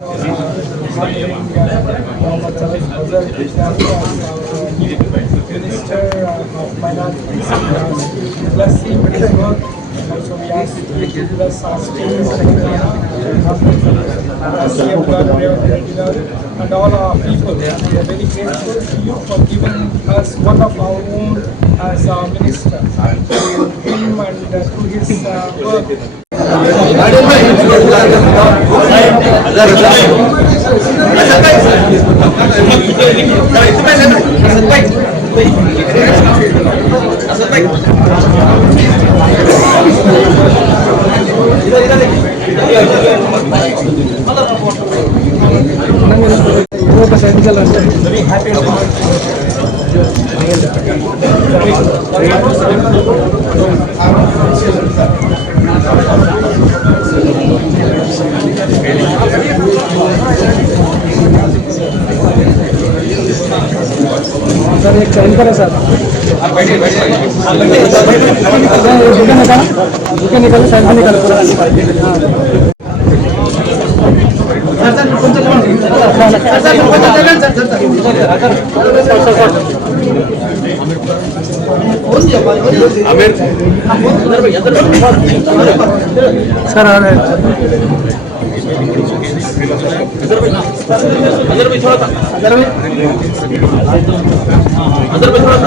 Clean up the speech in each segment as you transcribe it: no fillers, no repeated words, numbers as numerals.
Minister of Minorities. Bless him with his work. Also, we ask you to bless our schools, and all our people. We are very grateful to you for giving us one of our own as our minister. To him and to his work. Sir एक साइन करें सर निकालो साइन निकालो सर आ रहे अंदर भी थोड़ा सा अंदर भी थोड़ा सा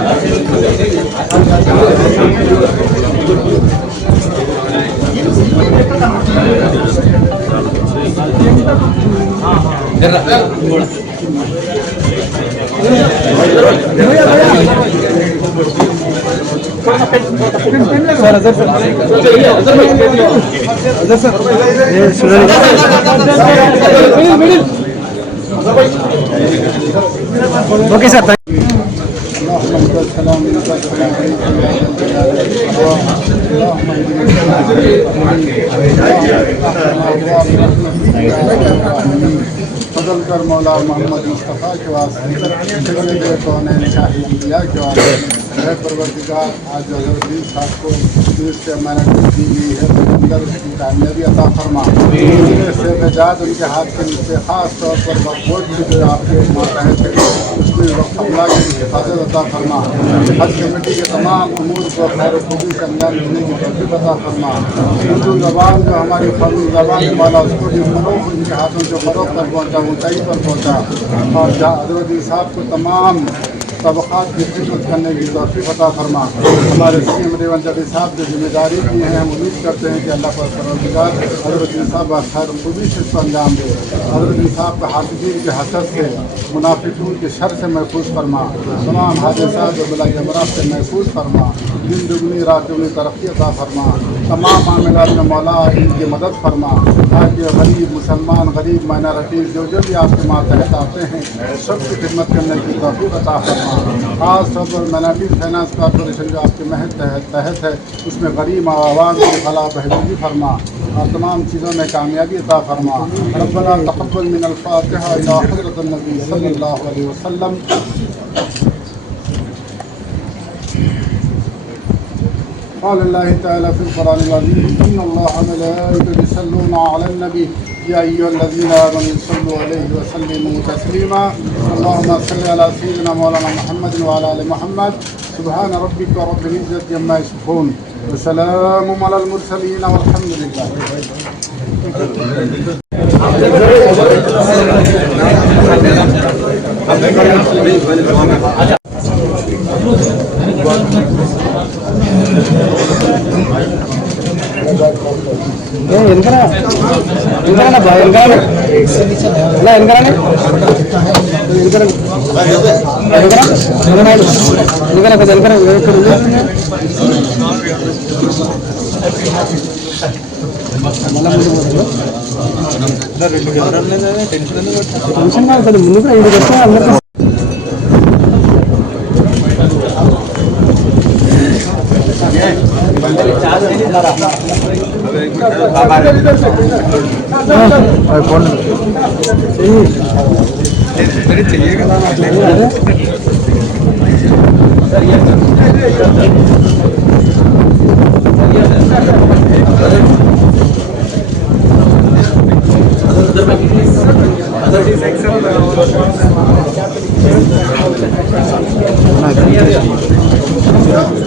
ओके सर फजल कर मौला मोहम्मद मुस्तफ़ा के वास्ते कौन शाहिया के वास्ते है परवरदिगार। आज हज़रत साहब को मिनिस्टर मैनेजमेंट दी गई है तो अंदर उसकी कामयाबी अता फरमा। से नजात उनके हाथ के नीचे ख़ास तौर पर वक्फ़ की जो आपके मातहत है उसमें वक्फ़ अल्लाह की हिफाजत अता फरमा। हज कमेटी के तमाम उमूर को खैर खूबी से अंजाम देने की तौफ़ीक़ अता फरमा। उर्दू ज़बान जो हमारी कौमी ज़बान वाला उसको भी फ़रोग़ उनके हाथों से फ़रोग़ पर पहुँचा, ऊँचाई पर पहुँचा। और हज़रत साहब को तमाम तबक़ात की खिदमत करने की तौफ़ीक़ अता फरमा। हमारे सीएम रेवंत रेड्डी साहब जो जिम्मेदारी की है हम उम्मीद करते हैं कि अल्लाह पर परवरदिगार हज़रत साहब खैर खूबी से इसको अंजाम दे। हज़रत साहब का हासिदीन के हसद से मुनाफिकून के शर से महफूज फरमा। तमाम हादसात और बला अमराज़ से महफूज फरमा। दिन दुगनी रात दुगनी तरक्की अता फरमा। तमाम मामलात में मौला इनकी मदद फरमा ताकि गरीब मुसलमान गरीब माइनॉरिटीज़ जो भी आपके मातहत आते हैं सबकी खिदमत करने की तौफ़ीक़ अता फरमा। ख़ास तौर पर माइनॉरिटी फाइनेंस कॉर्पोरेशन जो आपके तहत है उसमें गरीब आवाम की फलाह बहबूदी फरमा और तमाम चीज़ों में कामयाबी अता फरमा। रब्बना तक़ब्बल मिनल फ़ातिहा इला हज़रत नबी सल्लल्लाहु अलैहि वसल्लम। क़ाल अल्लाह तआला फ़िल क़ुरानिल अज़ीम इन्नल्लाह व मलाइकतहु युसल्लूना अलन नबी या अय्युहल्लज़ीना आमनू सल्लु अलैहि व सल्लिमू तस्लीमा। अल्लाहुम्मा सल्लि अला सय्यिदिना मौलाना मुहम्मद व अला आलि मुहम्मद। सुब्हान रब्बिका रब्बिल इज़्ज़ति अम्मा यसिफ़ून व सलामुन अलल मुरसलीन वल्हम्दुलिल्लाह। వెనకరా వెనకరా బాగా వెనకరా ఇలా వెనకరానే వెనకరా వెనకరా వెనకరా కొంచెం వెనకరా టెన్షన్ కాదు కదా ముందు కూడా ఇది వస్తే అందరికీ चाहिए है।